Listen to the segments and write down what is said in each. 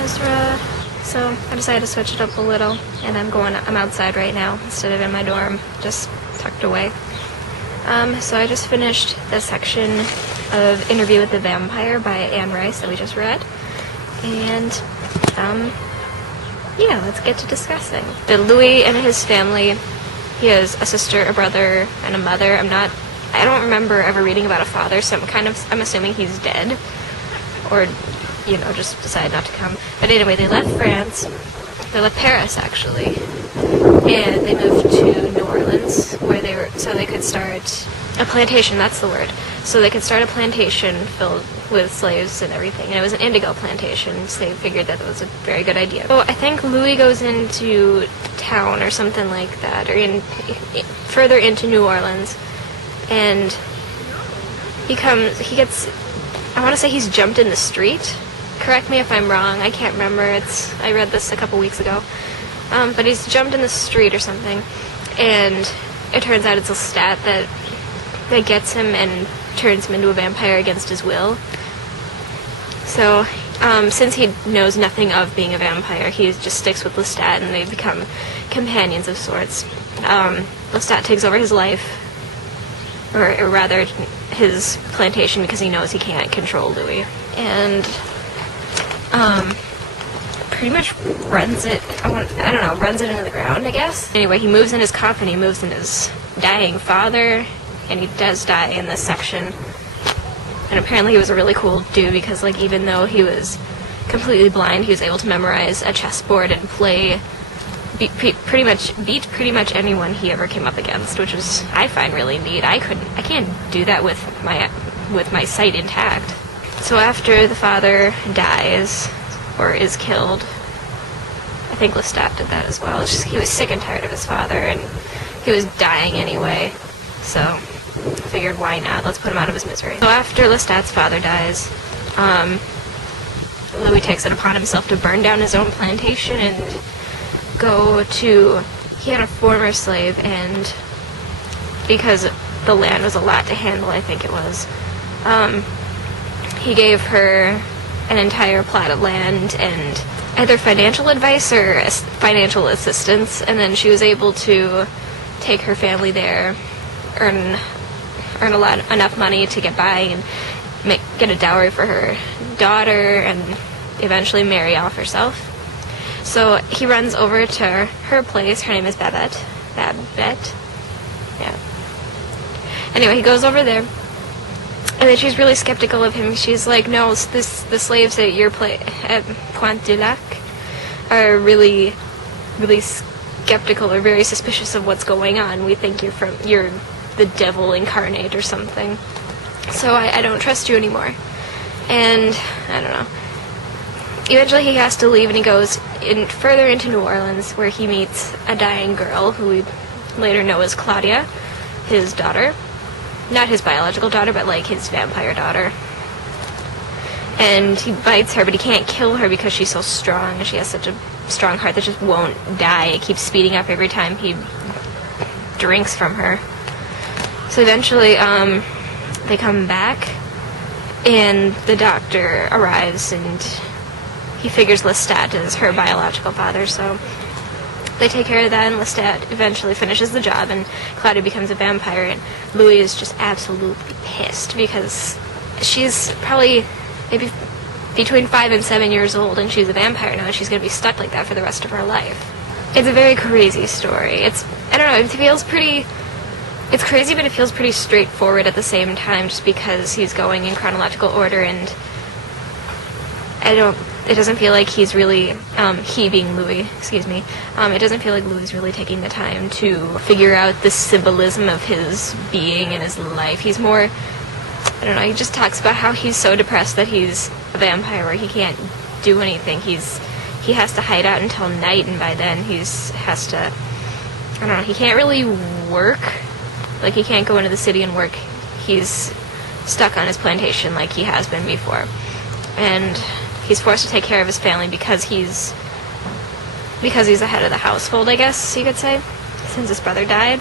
Ezra. So I decided to switch it up a little, and I'm outside right now instead of in my dorm, just tucked away. So I just finished the section of Interview with the Vampire by Anne Rice that we just read, and yeah, let's get to discussing. Louis and his family, he has a sister, a brother, and a mother. I don't remember ever reading about a father, so I'm assuming he's dead, or just decided not to come. But anyway, they left France. They left Paris, actually. And they moved to New Orleans, so they could start a plantation, that's the word. So they could start a plantation filled with slaves and everything. And it was an indigo plantation, so they figured that was a very good idea. So I think Louis goes into town or something like that, or further into New Orleans. And I want to say he's jumped in the street. Correct me if I'm wrong, I can't remember, I read this a couple weeks ago. But he's jumped in the street or something, and it turns out it's a stat that gets him and turns him into a vampire against his will. So, since he knows nothing of being a vampire, he just sticks with Lestat, and they become companions of sorts. Lestat takes over his life, or rather his plantation, because he knows he can't control Louis, and pretty much runs it into the ground, I guess. Anyway, he moves in his coffin, he moves in his dying father, and he does die in this section. And apparently he was a really cool dude, because even though he was completely blind, he was able to memorize a chessboard and beat pretty much anyone he ever came up against, which was, I find, really neat. I can't do that with my sight intact. So after the father dies, or is killed, I think Lestat did that as well. It's just he was sick and tired of his father, and he was dying anyway, so I figured, why not? Let's put him out of his misery. So after Lestat's father dies, Louis takes it upon himself to burn down his own plantation and he had a former slave, and because the land was a lot to handle, I think it was, he gave her an entire plot of land and either financial advice or financial assistance, and then she was able to take her family there, earn enough money to get by and get a dowry for her daughter, and eventually marry off herself. So he runs over to her place. Her name is Babette. Yeah. Anyway, he goes over there, and then she's really skeptical of him. She's like, no, the slaves at your place at Pointe du Lac are really, really skeptical or very suspicious of what's going on. We think you're the devil incarnate or something. So I don't trust you anymore. And I don't know. Eventually he has to leave, and he goes further into New Orleans, where he meets a dying girl who we later know as Claudia, his daughter. Not his biological daughter, but his vampire daughter. And he bites her, but he can't kill her because she's so strong, and she has such a strong heart that just won't die. It keeps speeding up every time he drinks from her. So eventually, they come back, and the doctor arrives, and he figures Lestat is her biological father, so they take care of that, and Lestat eventually finishes the job, and Claudia becomes a vampire, and Louis is just absolutely pissed, because she's probably maybe between 5 and 7 years old, and she's a vampire now, and she's going to be stuck like that for the rest of her life. It's a very crazy story. I don't know, it feels pretty... It's crazy, but it feels pretty straightforward at the same time, just because he's going in chronological order, and it doesn't feel like he's really, he being Louis, it doesn't feel like Louis really taking the time to figure out the symbolism of his being and his life. He's more, I don't know, he just talks about how he's so depressed that he's a vampire, where he can't do anything. He has to hide out until night, and by then he can't really work. He can't go into the city and work. He's stuck on his plantation like he has been before. And he's forced to take care of his family because he's the head of the household, I guess you could say, since his brother died.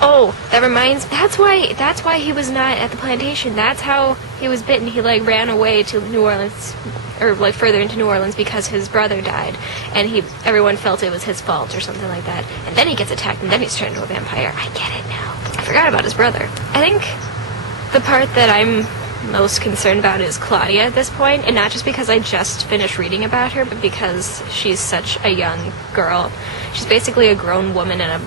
Oh, that reminds, that's why he was not at the plantation. That's how he was bitten, he like ran away to New Orleans, or like further into New Orleans because his brother died, and everyone felt it was his fault or something like that. And then he gets attacked, and then he's turned into a vampire. I get it now. I forgot about his brother. I think the part that I'm most concerned about is Claudia at this point, and not just because I just finished reading about her, but because she's such a young girl. She's basically a grown woman in a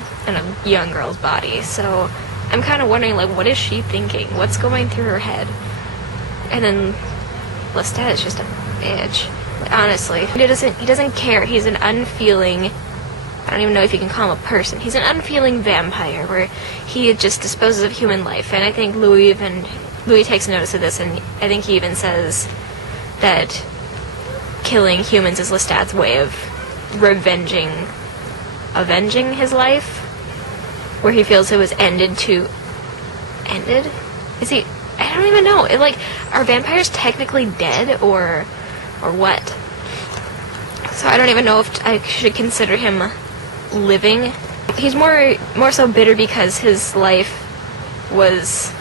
young girl's body, so I'm kind of wondering, like, what is she thinking? What's going through her head? And then Lestat is just a bitch. Honestly, he doesn't care. He's an unfeeling, I don't even know if you can call him a person. He's an unfeeling vampire where he just disposes of human life. And I think Louis takes notice of this, and I think he even says that killing humans is Lestat's way of avenging his life, where he feels it was ended? Is he? I don't even know. Are vampires technically dead or what? So I don't even know if I should consider him living. He's more so bitter because his life was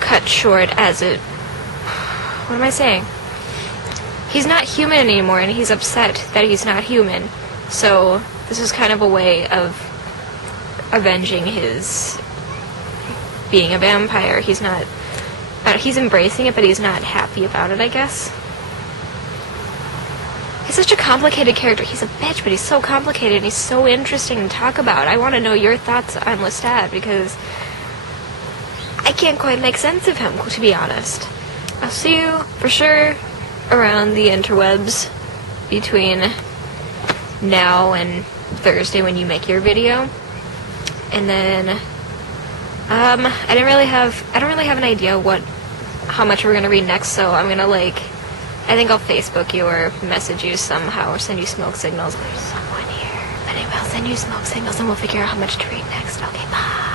cut short as it... What am I saying? He's not human anymore, and he's upset that he's not human. So this is kind of a way of avenging his being a vampire. He's not... he's embracing it, but he's not happy about it, I guess. He's such a complicated character. He's a bitch, but he's so complicated, and he's so interesting to talk about. I want to know your thoughts on Lestat, because I can't quite make sense of him, to be honest. I'll see you, for sure, around the interwebs between now and Thursday when you make your video. And then, I don't really have an idea how much we're gonna read next, so I'm gonna, I think I'll Facebook you or message you somehow or send you smoke signals. There's someone here. But anyway, I'll send you smoke signals and we'll figure out how much to read next. Okay, bye.